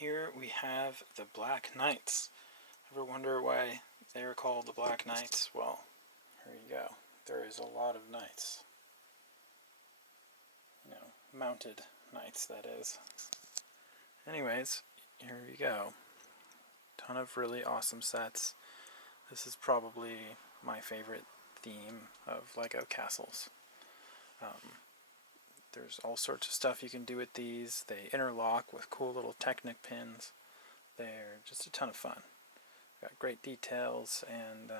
here we have the Black Knights. Ever wonder why they are called the Black Knights? Well, here you go. There is a lot of knights. You know, mounted knights, that is. Anyways, here you go. Ton of really awesome sets. This is probably my favorite theme of Lego castles. There's all sorts of stuff you can do with these. They interlock with cool little Technic pins. They're just a ton of fun. Got great details, and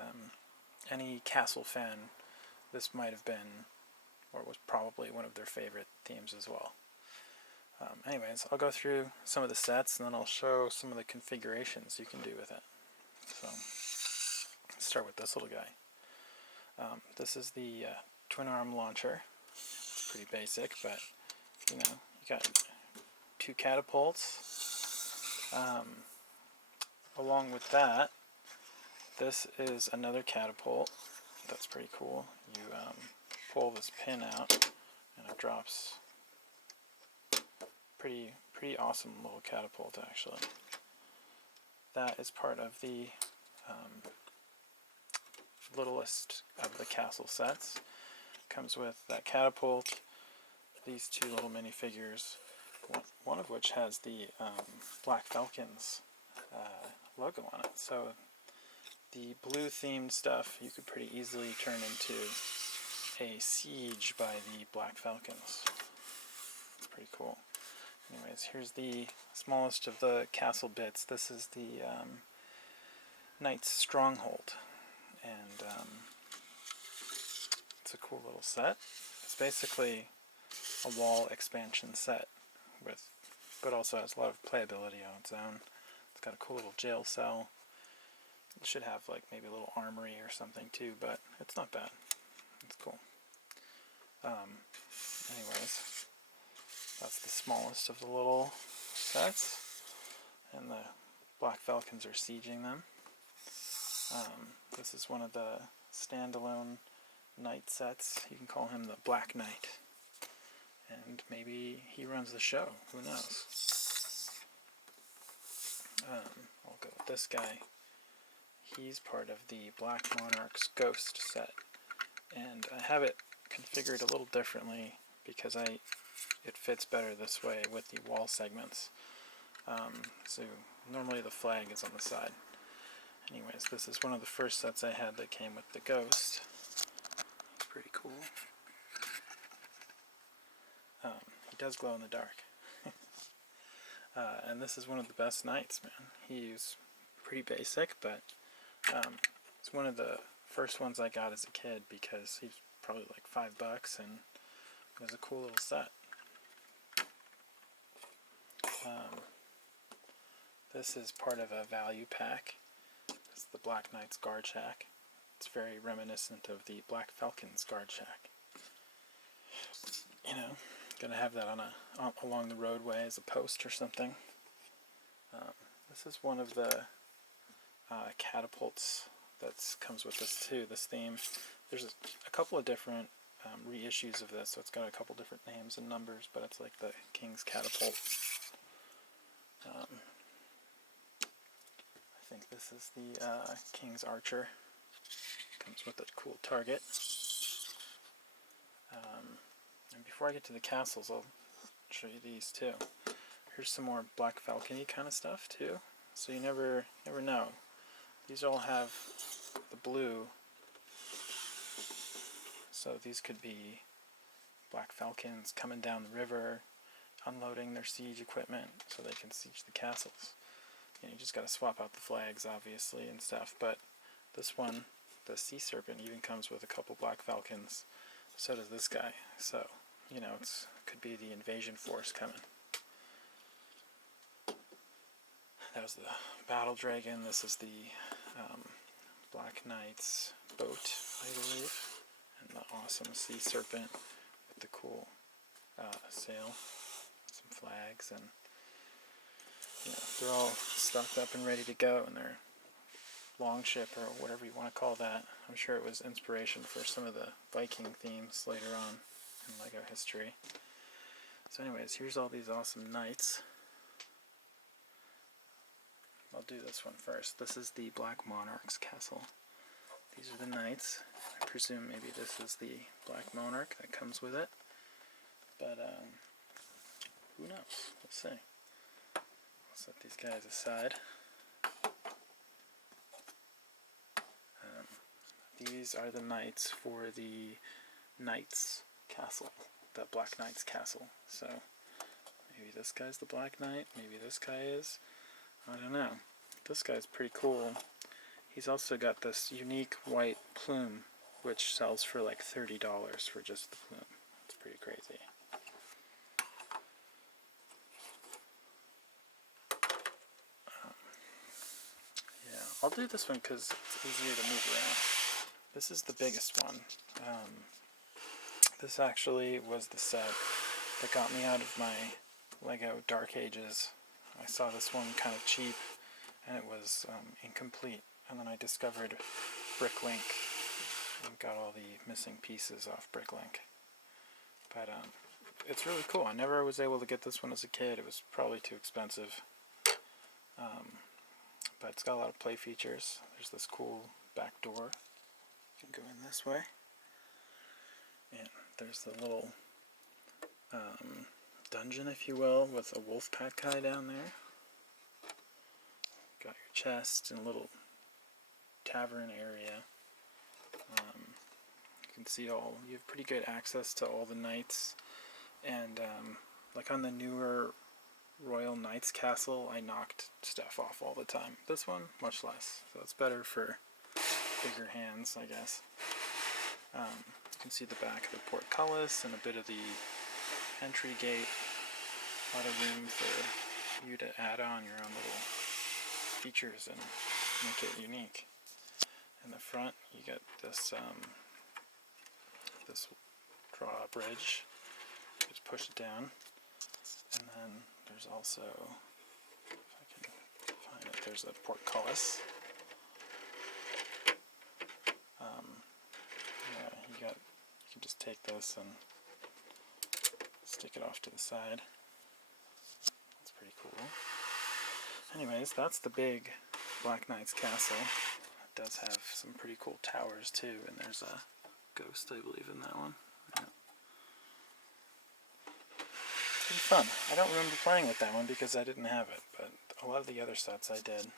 any castle fan, this might have been, or was probably one of their favorite themes as well. Anyways, I'll go through some of the sets, and then I'll show some of the configurations you can do with it. So, let's start with this little guy. This is the twin arm launcher. It's pretty basic, but you know, you got 2 catapults. Along with that, this is another catapult. That's pretty cool. You pull this pin out, and it drops. Pretty awesome little catapult, actually. That is part of the littlest of the castle sets. Comes with that catapult, these 2 little minifigures, one of which has the Black Falcons logo on it. So the blue themed stuff you could pretty easily turn into a siege by the Black Falcons. It's pretty cool. Anyways, here's the smallest of the castle bits. This is the Knight's Stronghold, and it's a cool little set. It's basically a wall expansion set, but also has a lot of playability on its own. It's got a cool little jail cell. It should have like maybe a little armory or something too, but it's not bad. It's cool. Anyways, that's the smallest of the little sets, and the Black Falcons are sieging them. This is one of the standalone knight sets. You can call him the Black Knight, and maybe he runs the show. Who knows? I'll go with this guy. He's part of the Black Monarch's Ghost set, and I have it configured a little differently because it fits better this way with the wall segments. So normally the flag is on the side. Anyways, this is one of the first sets I had that came with the Ghost. It's pretty cool. He does glow in the dark. And this is one of the best knights, man. He's pretty basic, but it's one of the first ones I got as a kid because he's probably like $5, and it was a cool little set. This is part of a value pack. It's the Black Knight's Guard Shack. It's very reminiscent of the Black Falcon's Guard Shack. You know, gonna have that along the roadway as a post or something. This is one of the catapults that comes with this too. This theme. There's a couple of different reissues of this, so it's got a couple different names and numbers, but it's like the King's Catapult. I think this is the King's Archer. Comes with a cool target. And before I get to the castles, I'll show you these too. Here's some more Black Falcon-y kind of stuff too. So you never know. These all have the blue. So these could be Black Falcons coming down the river, unloading their siege equipment so they can siege the castles. You just got to swap out the flags, obviously, and stuff. But this one, the Sea Serpent, even comes with a couple Black Falcons. So does this guy. So, you know, it could be the invasion force coming. That was the Battle Dragon. This is the Black Knight's boat, I believe. And the awesome Sea Serpent with the cool sail, some flags, and you know, they're all stocked up and ready to go in their longship or whatever you want to call that. I'm sure it was inspiration for some of the Viking themes later on in LEGO history. So anyways, here's all these awesome knights. I'll do this one first. This is the Black Monarch's castle. These are the knights. I presume maybe this is the Black Monarch that comes with it. But, who knows? We'll see. I'll set these guys aside. These are the knights for the Knight's Castle, the Black Knight's Castle. So, maybe this guy's the Black Knight, maybe this guy is. I don't know. This guy's pretty cool. He's also got this unique white plume, which sells for like $30 for just the plume. It's pretty crazy. Yeah, I'll do this one because it's easier to move around. This is the biggest one. This actually was the set that got me out of my Lego Dark Ages. I saw this one kind of cheap, and it was incomplete. And then I discovered Bricklink and got all the missing pieces off Bricklink. But it's really cool. I never was able to get this one as a kid. It was probably too expensive. But it's got a lot of play features. There's this cool back door. You can go in this way. And there's the little dungeon, if you will, with a Wolfpack guy down there. Got your chest and a little tavern area. You can see you have pretty good access to all the knights. And like on the newer Royal Knight's Castle, I knocked stuff off all the time. This one, much less. So it's better for bigger hands, I guess. You can see the back of the portcullis and a bit of the entry gate. A lot of room for you to add on your own little features and make it unique. In the front, you get this this drawbridge. Just push it down, and then there's also, if I can find it, there's a portcullis. Yeah, you can just take this and stick it off to the side. That's pretty cool. Anyways, that's the big Black Knight's Castle. It does have some pretty cool towers too, and there's a ghost, I believe, in that one. Yeah. Pretty fun. I don't remember playing with that one because I didn't have it, but a lot of the other sets I did.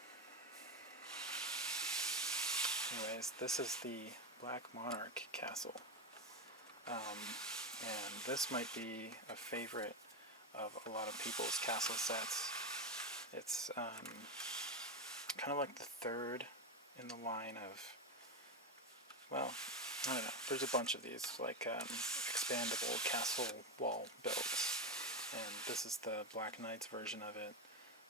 Anyways, this is the Black Monarch Castle. And this might be a favorite of a lot of people's castle sets. It's kind of like the third in the line of, well, I don't know, there's a bunch of these, like expandable castle wall builds. And this is the Black Knight's version of it.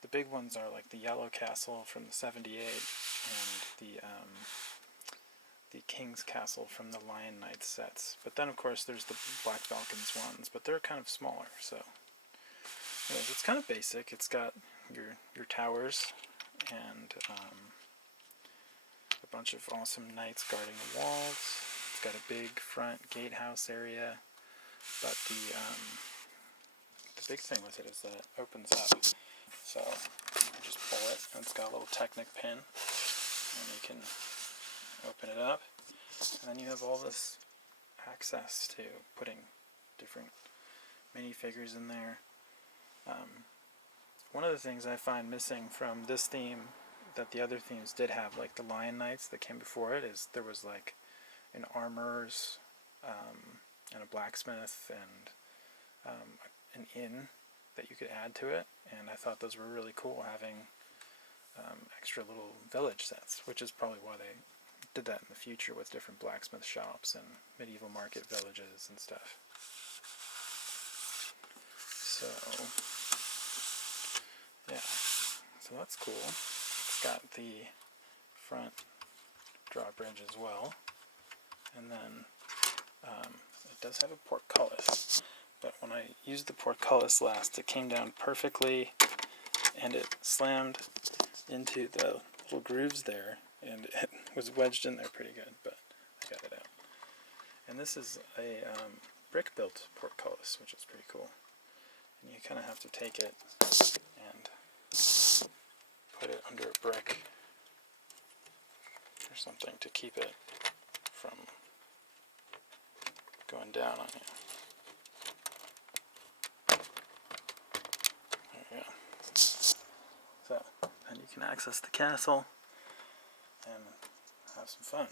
The big ones are like the Yellow Castle from the 78 and the King's Castle from the Lion Knight sets. But then, of course, there's the Black Falcon's ones, but they're kind of smaller, so. Anyways, it's kind of basic. It's got your towers and a bunch of awesome knights guarding the walls. It's got a big front gatehouse area, but the big thing with it is that it opens up. So you just pull it, and it's got a little Technic pin, and you can open it up, and then you have all this access to putting different minifigures in there. One of the things I find missing from this theme that the other themes did have, like the Lion Knights that came before it, is there was like an armorer's and a blacksmith and an inn that you could add to it, and I thought those were really cool, having extra little village sets, which is probably why they did that in the future with different blacksmith shops and medieval market villages and stuff. So, yeah, so that's cool. It's got the front drawbridge as well, and then it does have a portcullis, but when I used the portcullis last, it came down perfectly, and it slammed into the little grooves there, and it was wedged in there pretty good, but I got it out. And this is a brick-built portcullis, which is pretty cool. And you kind of have to take it and put it under a brick or something to keep it from going down on you. There you go. So, and you can access the castle and have some fun.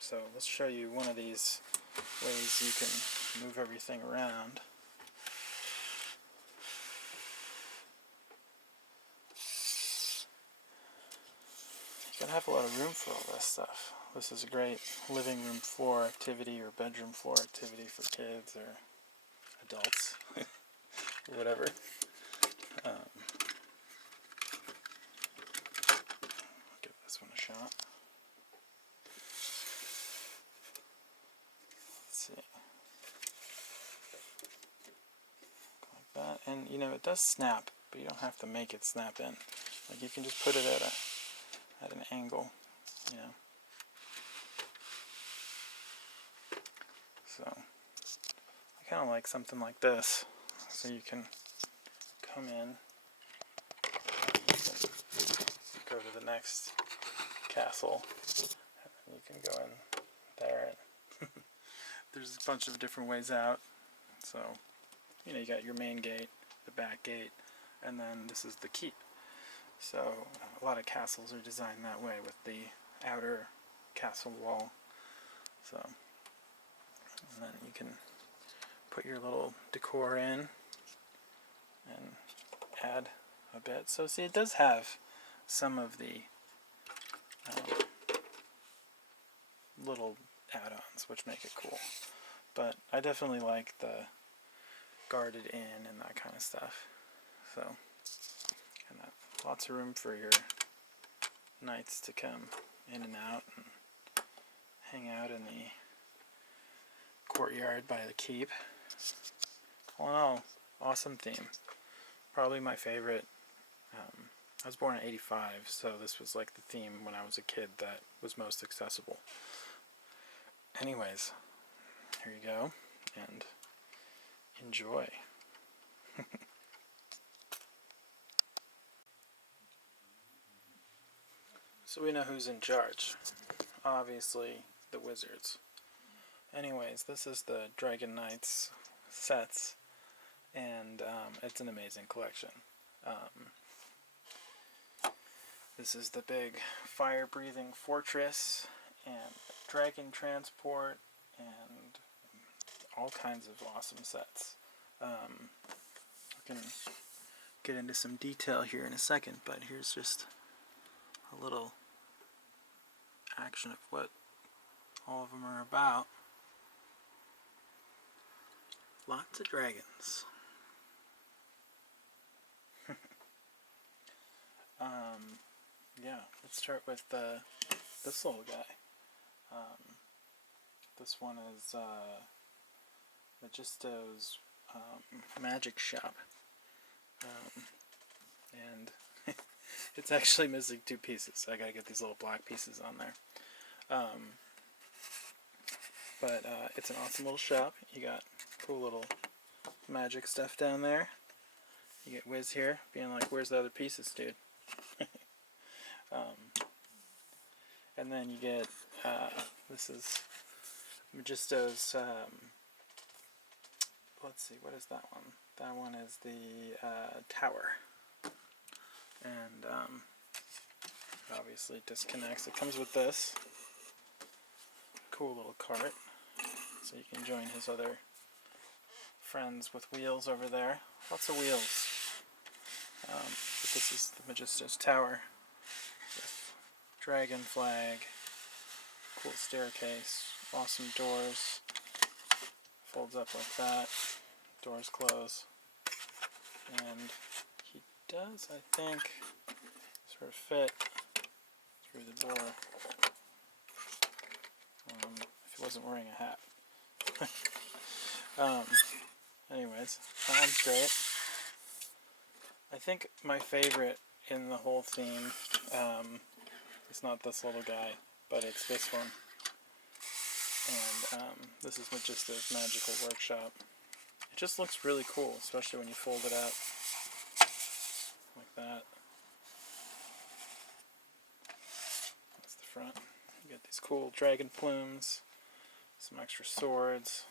So let's show you one of these ways you can move everything around. You can have a lot of room for all this stuff. This is a great living room floor activity or bedroom floor activity for kids or adults, or whatever. Give this one a shot. Let's see. Like that. And you know, it does snap, but you don't have to make it snap in. Like you can just put it at an angle, you know. So I kind of like something like this. So you can come in, go to the next castle, and then you can go in there. And there's a bunch of different ways out. So, you know, you got your main gate, the back gate, and then this is the keep. So a lot of castles are designed that way with the outer castle wall. So, and then you can put your little decor in and add a bit. So see, it does have some of the little add-ons which make it cool. But I definitely like the guarded in and that kind of stuff. So, and that, lots of room for your knights to come in and out and hang out in the courtyard by the keep. All in all, awesome theme. Probably my favorite. I was born in '85, so this was like the theme when I was a kid that was most accessible. Anyways, here you go, and enjoy. So we know who's in charge. Obviously, the wizards. Anyways, this is the Dragon Knights sets, and it's an amazing collection. This is the big fire-breathing fortress, and dragon transport, and all kinds of awesome sets. I can get into some detail here in a second, but here's just a little action of what all of them are about. Lots of dragons. Yeah, let's start with this little guy. This one is Magisto's magic shop. And it's actually missing two pieces. I gotta get these little black pieces on there. But it's an awesome little shop. You got cool little magic stuff down there. You get Wiz here being like, where's the other pieces, dude? And then you get, this is Magisto's, let's see, what is that one? That one is the tower. And it obviously disconnects. It comes with this cool little cart, so you can join his other friends with wheels over there. Lots of wheels. But this is the Magisto's tower with dragon flag, cool staircase, awesome doors. Folds up like that. Doors close. And he does, I think, sort of fit through the door if he wasn't wearing a hat. Anyways, that's great. I think my favorite in the whole theme is not this little guy, but it's this one. And this is Magisto's Magical Workshop. It just looks really cool, especially when you fold it out like that. got these cool dragon plumes, some extra swords.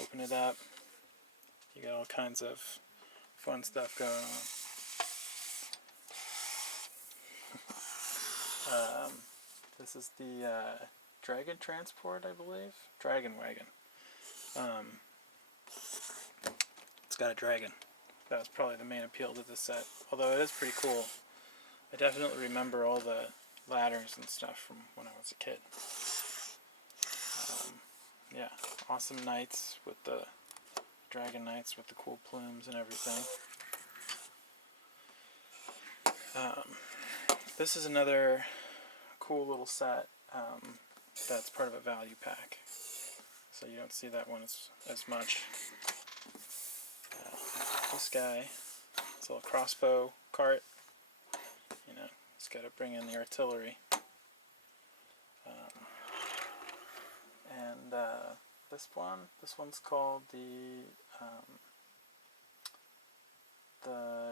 Open it up. You got all kinds of fun stuff going on. This is the Dragon Transport, I believe? Dragon Wagon. It's got a dragon. That was probably the main appeal to this set. Although it is pretty cool. I definitely remember all the ladders and stuff from when I was a kid. Yeah, awesome knights with the dragon knights with the cool plumes and everything. This is another cool little set that's part of a value pack. So you don't see that one as much. This guy, it's a little crossbow cart. You know, it's got to bring in the artillery. And this one's called the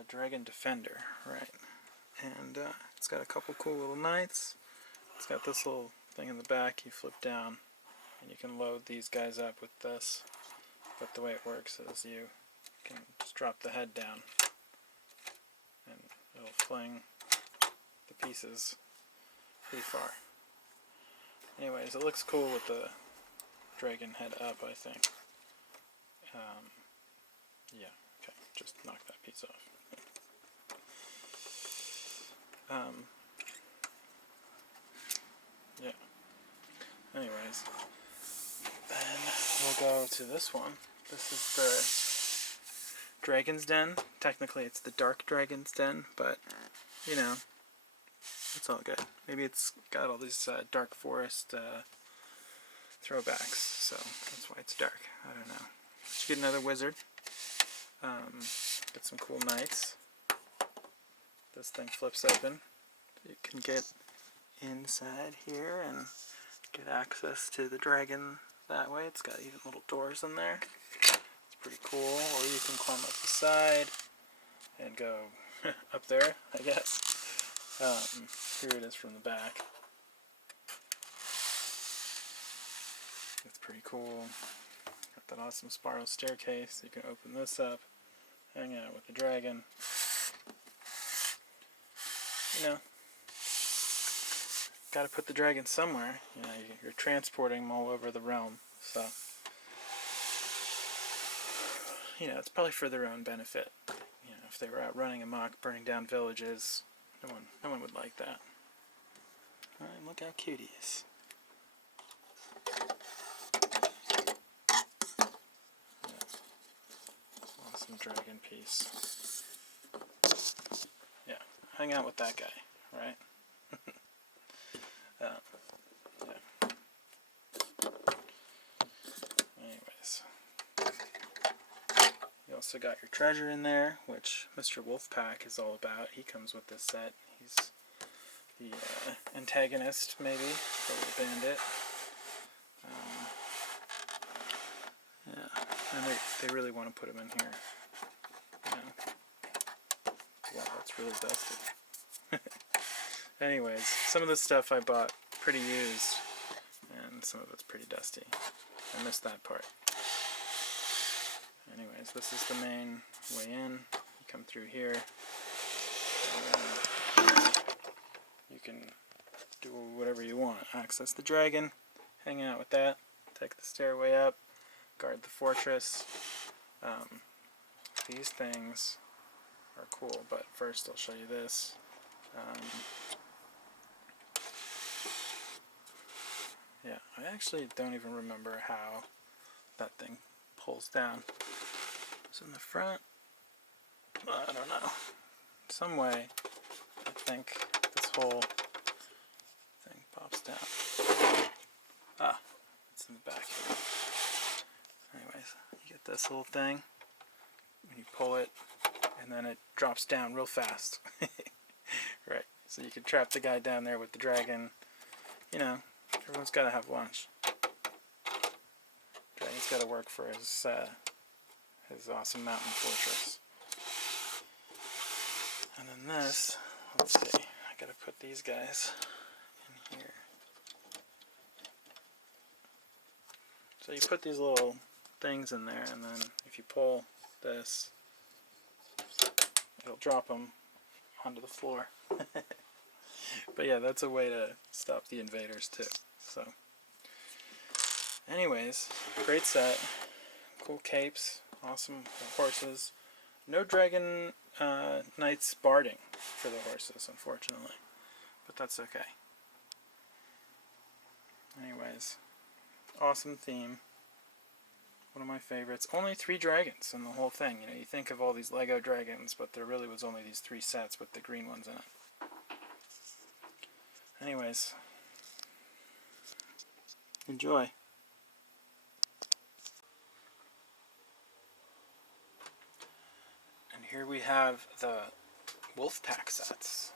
Dragon Defender, right? And it's got a couple cool little knights. It's got this little thing in the back you flip down, and you can load these guys up with this. But the way it works is you can just drop the head down, and it'll fling the pieces pretty far. Anyways, it looks cool with the dragon head up, I think. Yeah, okay, just knock that piece off. Yeah. Anyways, then we'll go to this one. This is the Dragon's Den. Technically it's the Dark Dragon's Den, but, you know, it's all good. Maybe it's got all these Dark Forest throwbacks, so that's why it's dark. I don't know. Should get another wizard. Get some cool knights. This thing flips open. You can get inside here and get access to the dragon that way. It's got even little doors in there. It's pretty cool. Or you can climb up the side and go up there, I guess. Here it is from the back. It's pretty cool. Got that awesome spiral staircase. You can open this up, hang out with the dragon. You know, gotta put the dragon somewhere. You know, you're transporting them all over the realm, so you know, it's probably for their own benefit. You know, if they were out running amok, burning down villages, no one would like that. Alright, look how cute he is. Yeah. Awesome dragon piece. Yeah, hang out with that guy, right? Yeah. Anyways, you also got your treasure in there, which Mr. Wolfpack is all about. He comes with this set. He's the antagonist, maybe, for the bandit. Yeah, and they really want to put him in here. You know. Wow, that's really dusty. Anyways, some of this stuff I bought pretty used, and some of it's pretty dusty. I missed that part. Anyways, this is the main way in. You come through here. You can do whatever you want. Access the dragon, hang out with that, take the stairway up, guard the fortress. These things are cool, but first I'll show you this. Yeah, I actually don't even remember how that thing pulls down. It's in the front. I don't know. Some way, I think this whole thing pops down. Ah, it's in the back here. Anyways, you get this little thing, and you pull it, and then it drops down real fast. Right, so you can trap the guy down there with the dragon. You know, everyone's got to have lunch. Dragon's got to work for his awesome mountain fortress. And then this, let's see, I got to put these guys in here. So you put these little things in there, and then if you pull this, it'll drop them onto the floor. But yeah, that's a way to stop the invaders too. So anyways, great set, cool capes, awesome horses. No dragon knights barding for the horses, unfortunately, but that's okay. Anyways, awesome theme. One of my favorites. Only 3 dragons in the whole thing. You know, you think of all these Lego dragons, but there really was only these 3 sets with the green ones in it. Anyways, enjoy. And here we have the Wolfpack sets.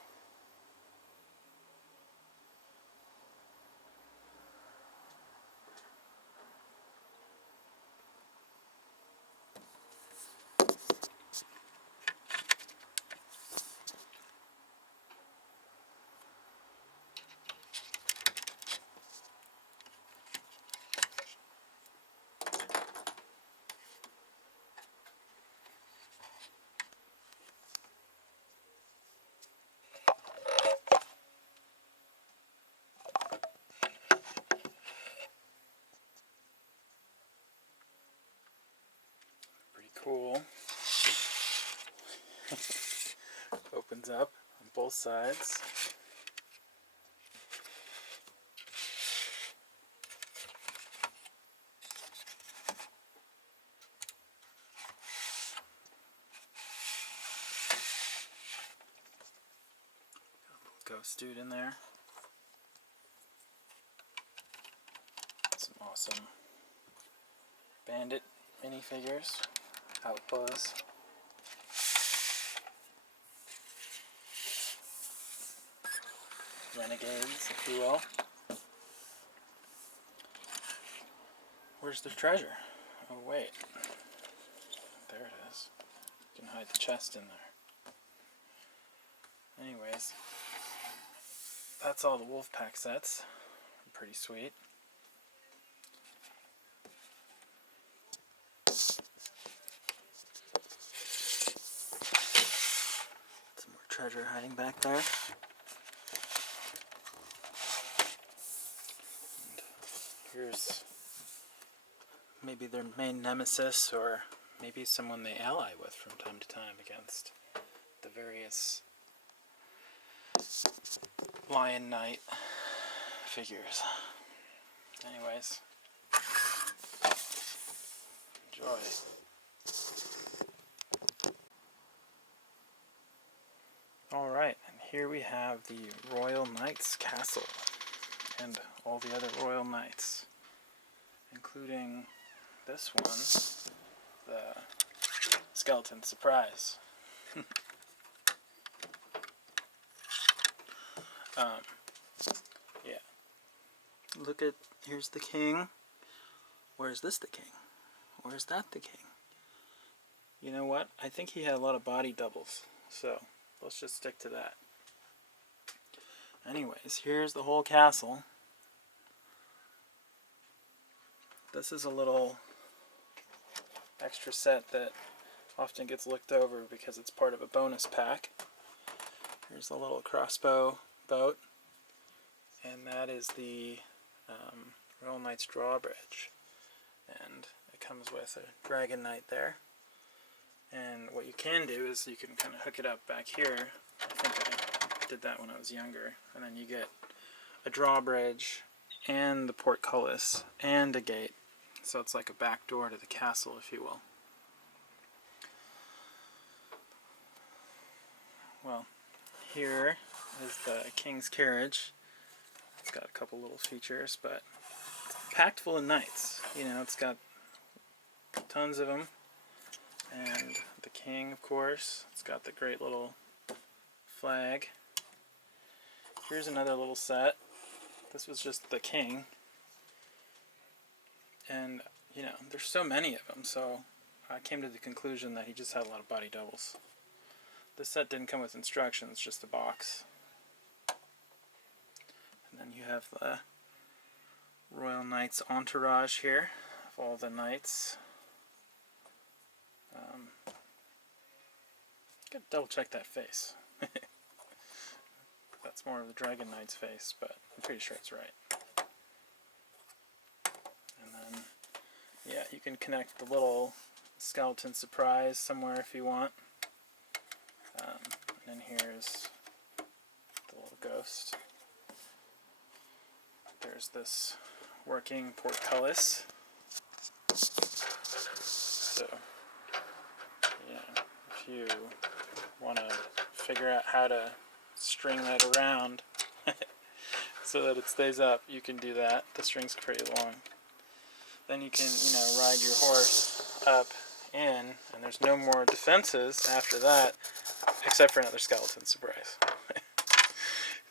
Cool. Opens up on both sides. Ghost dude in there. Some awesome bandit minifigures. Outlaws. Renegades, if you will. Where's the treasure? Oh wait. There it is. You can hide the chest in there. Anyways, that's all the Wolfpack sets. Pretty sweet. Treasure hiding back there. And here's maybe their main nemesis, or maybe someone they ally with from time to time against the various Lion Knight figures. Anyways, enjoy. Alright, and here we have the Royal Knights Castle and all the other Royal Knights, including this one, the Skeleton Surprise. Yeah. Look at, here's the king. Where's this the king? Where's that the king? You know what? I think he had a lot of body doubles, so let's just stick to that. Anyways, here's the whole castle. This is a little extra set that often gets looked over because it's part of a bonus pack. Here's the little crossbow boat, and that is the Royal Knight's drawbridge. And it comes with a Dragon Knight there. And what you can do is you can kind of hook it up back here. I think I did that when I was younger. And then you get a drawbridge and the portcullis and a gate. So it's like a back door to the castle, if you will. Well, here is the King's Carriage. It's got a couple little features, but it's packed full of knights. You know, it's got tons of them. And the king, of course. It's got the great little flag. Here's another little set. This was just the king. And, you know, there's so many of them, so I came to the conclusion that he just had a lot of body doubles. This set didn't come with instructions, just a box. And then you have the Royal Knight's entourage here. of all the knights. Gotta double check that face. That's more of the Dragon Knight's face, but I'm pretty sure it's right. And then, yeah, you can connect the little skeleton surprise somewhere if you want. And then here's the little ghost. There's this working portcullis. So, yeah, if you want to figure out how to string that around so that it stays up, you can do that. The string's pretty long. Then you can, ride your horse up in, and there's no more defenses after that, except for another skeleton surprise.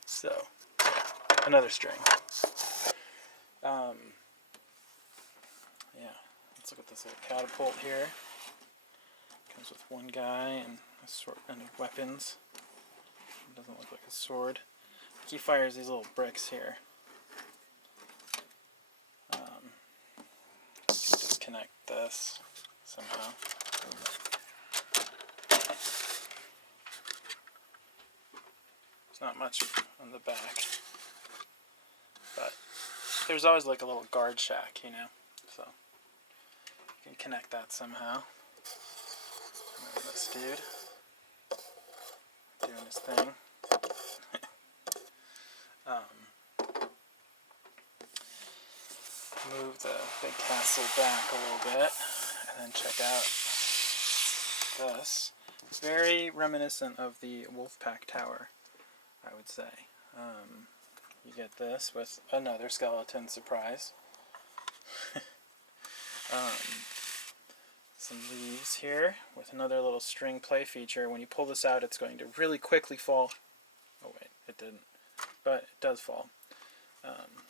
So, another string. Yeah, let's look at this little catapult here. Comes with one guy and a sword and weapons. It doesn't look like a sword. He fires these little bricks here. You can disconnect this somehow. There's not much on the back, but there's always like a little guard shack, so you can connect that somehow. And then this dude doing his thing. Move the big castle back a little bit, and then check out this. Very reminiscent of the Wolfpack Tower, I would say. You get this with another skeleton surprise. Some leaves here with another little string play feature. When you pull this out, it's going to really quickly fall. Oh wait, it didn't, but it does fall.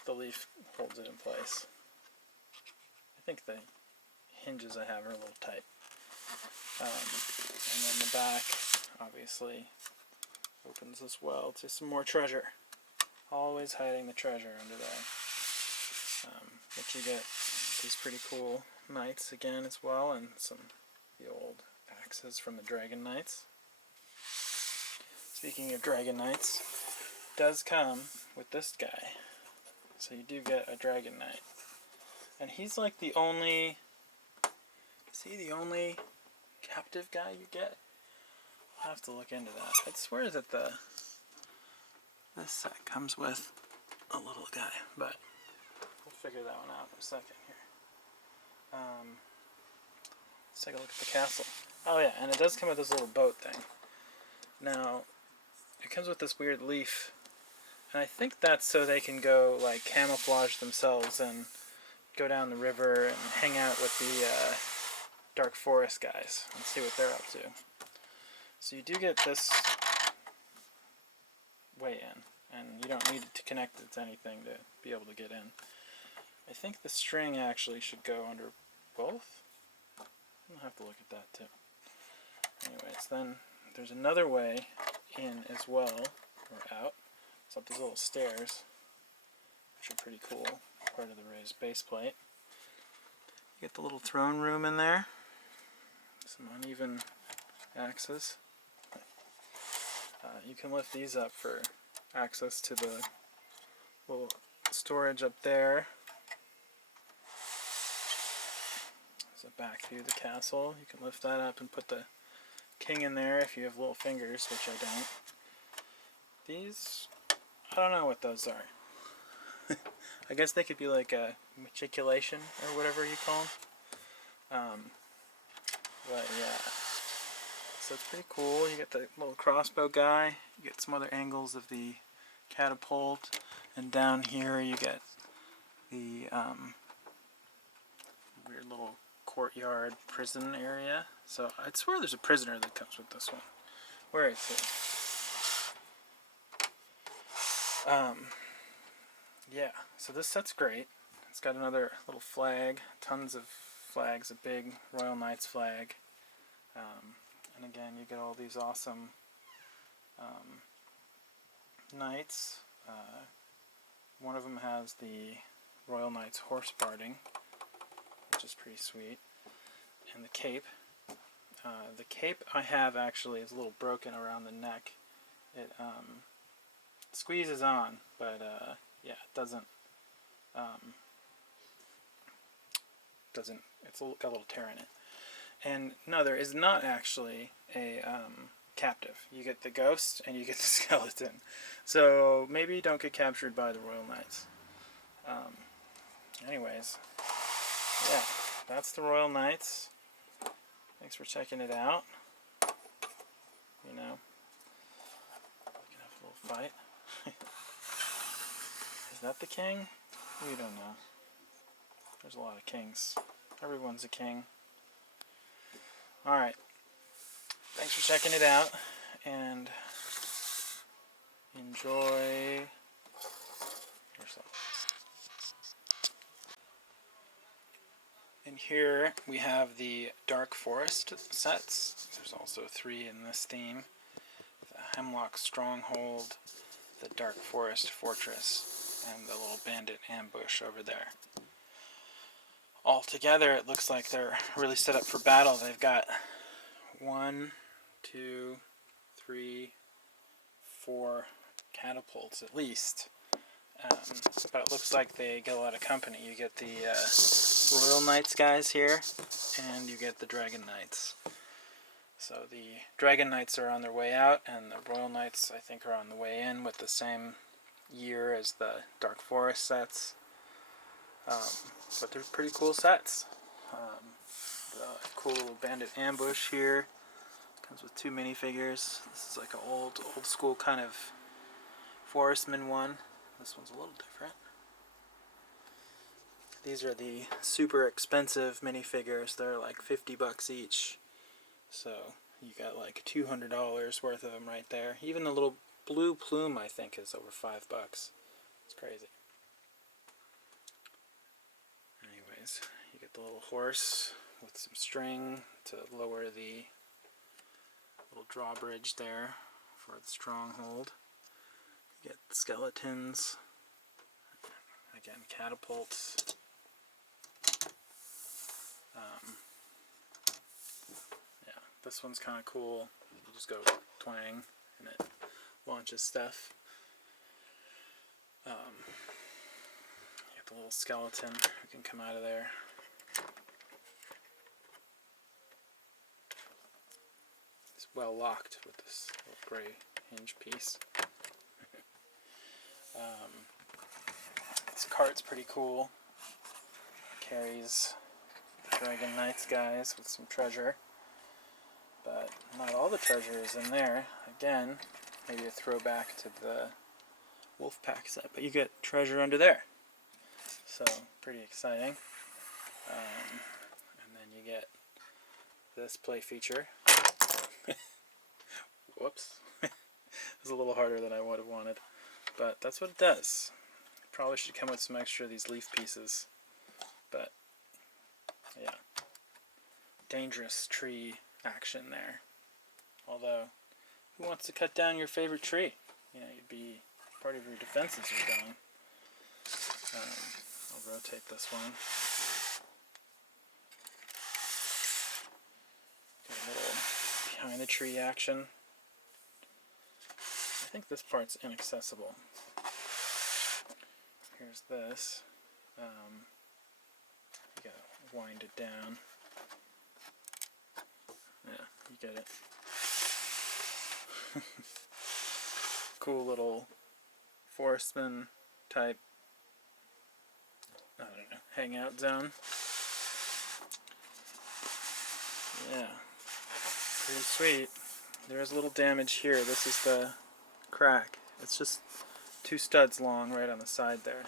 The leaf holds it in place. I think the hinges I have are a little tight. And then the back, obviously, opens as well to some more treasure. Always hiding the treasure under there. But you get these pretty cool knights again as well, and some of the old axes from the Dragon Knights. Speaking of Dragon Knights, it does come with this guy. So you do get a Dragon Knight. And he's like the only... Is he the only captive guy you get? I'll have to look into that. I swear that this set comes with a little guy, but we'll figure that one out in a second here. Let's take a look at the castle. Oh yeah, and it does come with this little boat thing. Now, it comes with this weird leaf, and I think that's so they can go like camouflage themselves and go down the river and hang out with the Dark Forest guys and see what they're up to. So you do get this way in, and you don't need to connect it to anything to be able to get in. I think the string actually should go under both. I'll have to look at that too. Anyways, then there's another way in as well, or out. It's up these little stairs, which are pretty cool, part of the raised base plate. You get the little throne room in there, some uneven axes. You can lift these up for access to the little storage up there. There's a back view of the castle. You can lift that up and put the king in there if you have little fingers, which I don't. These, I don't know what those are. I guess they could be like a matriculation or whatever you call them. But yeah, so it's pretty cool. You get the little crossbow guy, you get some other angles of the catapult, and down here you get the weird little courtyard prison area. So I swear there's a prisoner that comes with this one. Where is it? Yeah, so this set's great. It's got another little flag, tons of flags, a big Royal Knights flag. And again, you get all these awesome knights. One of them has the Royal Knights horse barding, which which is pretty sweet. And the cape. The cape I have actually is a little broken around the neck. It squeezes on, but yeah, it doesn't. It's got a little tear in it. And no, there is not actually a captive. You get the ghost and you get the skeleton. So maybe you don't get captured by the Royal Knights. Anyways, yeah, that's the Royal Knights. Thanks for checking it out. You know, we can have a little fight. Is that the king? We don't know. There's a lot of kings. Everyone's a king. Alright. Thanks for checking it out. And enjoy yourself. And here we have the Dark Forest sets. There's also 3 in this theme. The Hemlock Stronghold, the Dark Forest Fortress, and the little bandit ambush over there. All together, it looks like they're really set up for battle. They've got 1, 2, 3, 4 catapults at least. But it looks like they get a lot of company. You get the Royal Knights guys here, and you get the Dragon Knights. So the Dragon Knights are on their way out, and the Royal Knights, I think, are on the way in with the same year as the Dark Forest sets. But they're pretty cool sets. The cool little bandit ambush here comes with 2 minifigures. This is like an old school kind of forestman one. This one's a little different. These are the super expensive minifigures. They're like $50 each. So you got like $200 worth of them right there. Even the little blue plume, I think, is over $5. It's crazy. Anyways, you get the little horse with some string to lower the little drawbridge there for the stronghold. You get skeletons. Again, catapults. Yeah, this one's kind of cool. You just go twang and it launches stuff. You get the little skeleton who can come out of there. It's well locked with this little gray hinge piece. This cart's pretty cool. Carries the Dragon Knights guys with some treasure. But not all the treasure is in there. Again, maybe a throwback to the Wolfpack set. But you get treasure under there. So, pretty exciting. And then you get this play feature. Whoops. It was a little harder than I would have wanted. But that's what it does. Probably should come with some extra of these leaf pieces. But, yeah. Dangerous tree action there. Although, who wants to cut down your favorite tree? You know, you'd be part of your defenses are gone. I'll rotate this one. Get a little behind the tree action. I think this part's inaccessible. Here's this. You gotta wind it down. Yeah, you get it. Cool little forestman type, I don't know, hangout zone. Yeah, pretty sweet. There is a little damage here. This is the crack. It's just 2 studs long right on the side there.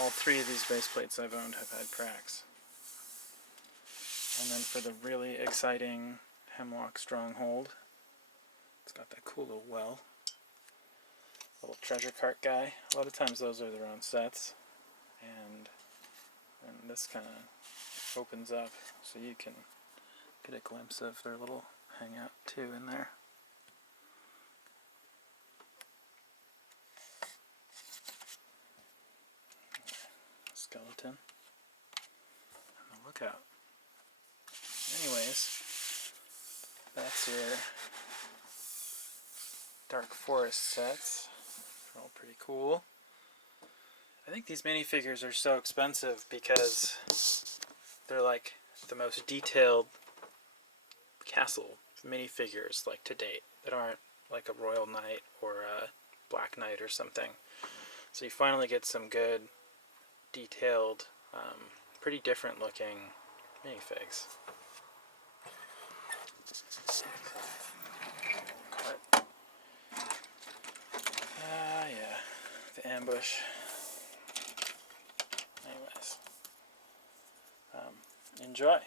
All 3 of these base plates I've owned have had cracks. And then for the really exciting Hemlock Stronghold, it's got that cool little well. Little treasure cart guy. A lot of times those are their own sets. And this kind of opens up so you can get a glimpse of their little hangout too in there. Skeleton. here. Dark Forest sets. They're all pretty cool. I think these minifigures are so expensive because they're like the most detailed castle minifigures like to date that aren't like a Royal Knight or a Black Knight or something. So you finally get some good, detailed, pretty different looking minifigs. Yeah, the ambush. Anyways, enjoy.